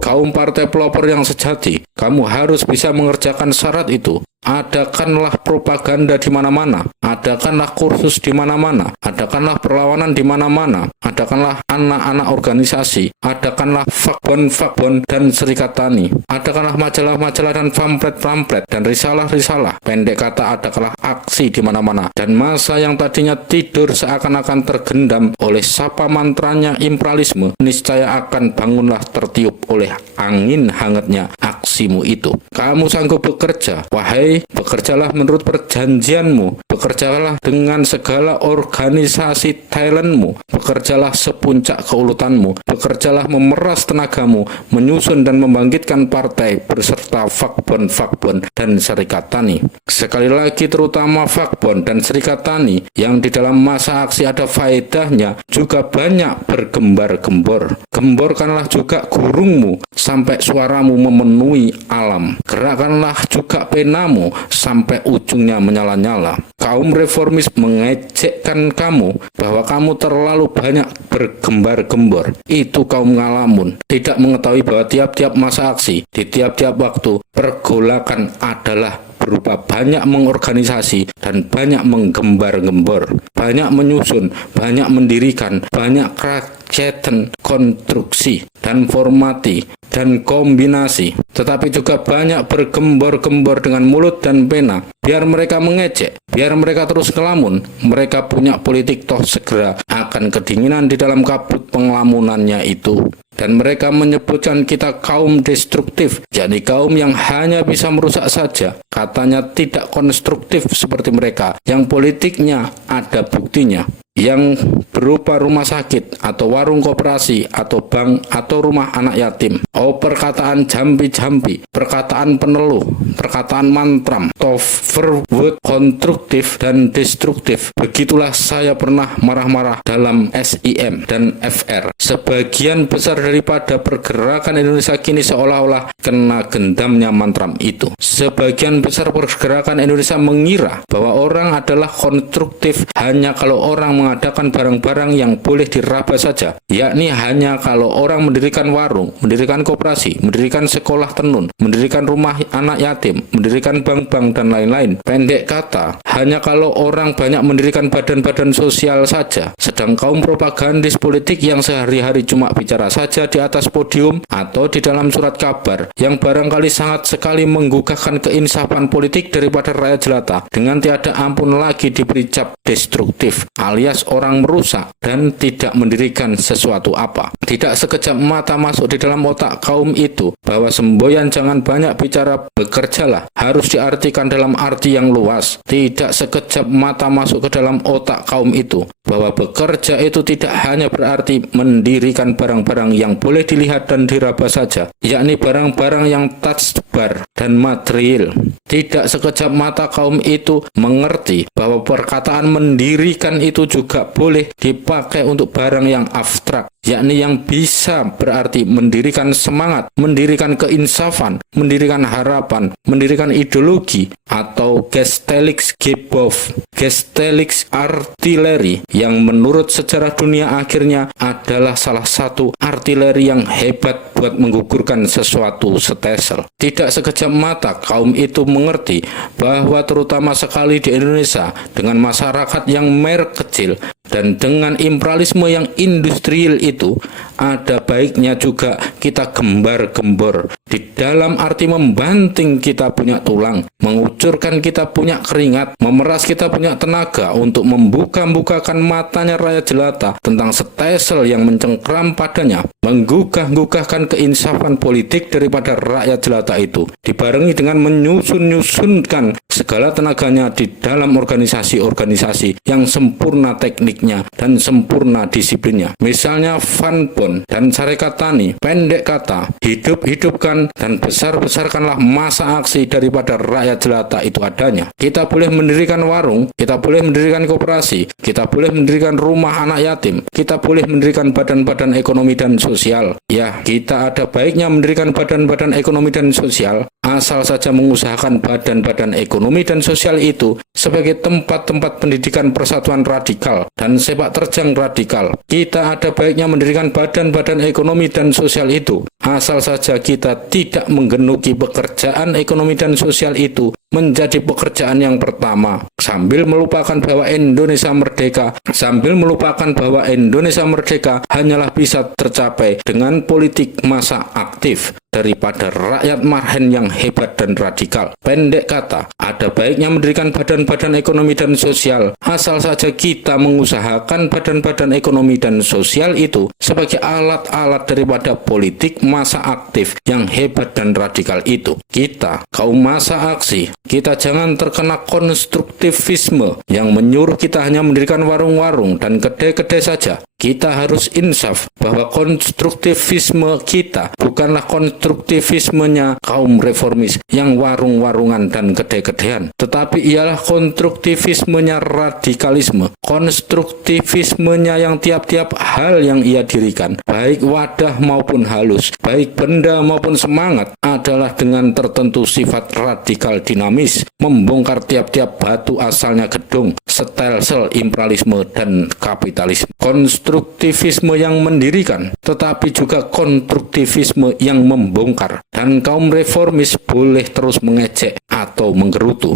Kaum partai pelopor yang sejati, kamu harus bisa mengerjakan syarat itu. Adakanlah propaganda di mana-mana, adakanlah kursus di mana-mana, adakanlah perlawanan di mana-mana, adakanlah anak-anak organisasi, adakanlah fakbon dan serikat tani, adakanlah majalah-majalah dan pamflet-pamflet dan risalah-risalah. Pendek kata, adakanlah aksi di mana-mana. Dan masa yang tadinya tidur seakan-akan tergendam oleh sapa mantranya imperialisme, niscaya akan bangunlah tertiup oleh angin hangatnya aksimu itu. Kamu sanggup bekerja, wahai, bekerjalah menurut perjanjianmu, bekerjalah dengan segala organisasi talentmu, bekerjalah sepuncak keuletanmu, bekerjalah memeras tenagamu, menyusun dan membangkitkan partai beserta fakbon dan serikat tani. Sekali lagi, terutama fakbon dan serikat tani yang di dalam masa aksi ada faedahnya juga banyak bergembar-gembor. Gemborkanlah juga gurungmu sampai suaramu memenuhi alam. Gerakkanlah juga penamu sampai ujungnya menyala-nyala. Kaum reformis mengejekkan kamu bahwa kamu terlalu banyak bergembar-gembor. Itu kaum ngalamun, tidak mengetahui bahwa tiap-tiap masa aksi, di tiap-tiap waktu, pergolakan adalah berupa banyak mengorganisasi dan banyak menggembar-gembor, banyak menyusun, banyak mendirikan, banyak kerakyatan, konstruksi, dan formati, dan kombinasi, tetapi juga banyak bergembor-gembor dengan mulut dan pena. Biar mereka mengejek, biar mereka terus ngelamun, mereka punya politik toh segera akan kedinginan di dalam kabut pengelamunannya itu. Dan mereka menyebutkan kita kaum destruktif, yakni kaum yang hanya bisa merusak saja. Katanya tidak konstruktif seperti mereka, yang politiknya ada buktinya, yang berupa rumah sakit, atau warung koperasi, atau bank, atau rumah anak yatim. Oh, perkataan jampi-jampi, perkataan peneluh, perkataan mantram, toverword, konstruktif dan destruktif. Begitulah saya pernah marah-marah dalam SIM dan FR. Sebagian besar daripada pergerakan Indonesia kini seolah-olah kena gendamnya mantram itu. Sebagian besar pergerakan Indonesia mengira bahwa orang adalah konstruktif hanya kalau orang mengadakan barang-barang yang boleh diraba saja, yakni hanya kalau orang mendirikan warung, mendirikan koperasi, mendirikan sekolah tenun, mendirikan rumah anak yatim, mendirikan bank-bank dan lain-lain. Pendek kata, hanya kalau orang banyak mendirikan badan-badan sosial saja. Sedang kaum propagandis politik yang sehari-hari cuma bicara saja di atas podium atau di dalam surat kabar, yang barangkali sangat sekali menggugahkan keinsafan politik daripada rakyat jelata, dengan tiada ampun lagi diberi cap destruktif alias orang merusak dan tidak mendirikan sesuatu apa. Tidak sekejap mata masuk di dalam otak kaum itu bahwa semboyan jangan banyak bicara, bekerjalah harus diartikan dalam arti yang luas. Tidak sekejap mata masuk ke dalam otak kaum itu bahwa bekerja itu tidak hanya berarti mendirikan barang-barang yang boleh dilihat dan diraba saja, yakni barang-barang yang touchbar dan material. Tidak sekejap mata kaum itu mengerti bahwa perkataan mendirikan itu juga boleh dipakai untuk barang yang abstrak, yakni yang bisa berarti mendirikan semangat, mendirikan keinsafan, mendirikan harapan, mendirikan ideologi, atau Gestaltgebov, Gestaltix artileri, yang menurut sejarah dunia akhirnya adalah salah satu artileri yang hebat buat menggugurkan sesuatu setesel. Tidak sekejap mata kaum itu mengerti bahwa terutama sekali di Indonesia dengan masyarakat yang merek kecil dan dengan imperialisme yang industrial itu, ada baiknya juga kita gembar-gembor di dalam arti membanting kita punya tulang, mengucurkan kita punya keringat, memeras kita punya tenaga untuk membuka-bukakan matanya rakyat jelata tentang setesel yang mencengkram padanya, menggugah-gugahkan keinsafan politik daripada rakyat jelata itu, dibarengi dengan menyusun-nyusunkan segala tenaganya di dalam organisasi-organisasi yang sempurna tekniknya dan sempurna disiplinnya. Misalnya Van Bon bangun dan Sarekat Tani. Pendek kata, hidup-hidupkan dan besar-besarkanlah masa aksi daripada rakyat jelata itu adanya. Kita boleh mendirikan warung, kita boleh mendirikan koperasi, kita boleh mendirikan rumah anak yatim, kita boleh mendirikan badan-badan ekonomi dan sosial. Ya, kita ada baiknya mendirikan badan-badan ekonomi dan sosial, asal saja mengusahakan badan-badan ekonomi dan sosial itu sebagai tempat-tempat pendidikan persatuan radikal dan sepak terjang radikal. Kita ada baiknya mendirikan badan-badan ekonomi dan sosial itu, asal saja kita tidak menggenuki pekerjaan ekonomi dan sosial itu menjadi pekerjaan yang pertama, sambil melupakan bahwa Indonesia merdeka hanyalah bisa tercapai dengan politik massa aktif daripada rakyat marhen yang hebat dan radikal. Pendek kata, ada baiknya mendirikan badan-badan ekonomi dan sosial, asal saja kita mengusahakan badan-badan ekonomi dan sosial itu sebagai alat-alat daripada politik massa aktif yang hebat dan radikal itu. Kita, kaum massa aksi, kita jangan terkena konstruktivisme yang menyuruh kita hanya mendirikan warung-warung dan kedai-kedai saja. Kita harus insaf bahwa konstruktivisme kita bukanlah konstruktivismenya kaum reformis yang warung-warungan dan kedai-kedaian, tetapi ialah konstruktivismenya radikalisme, konstruktivismenya yang tiap-tiap hal yang ia dirikan, baik wadah maupun halus, baik benda maupun semangat, adalah dengan tertentu sifat radikal dinamis, membongkar tiap-tiap batu asalnya gedung, stelsel imperialisme dan kapitalisme. Konstruktivisme yang mendirikan, tetapi juga konstruktivisme yang membongkar, dan kaum reformis boleh terus mengejek atau menggerutu.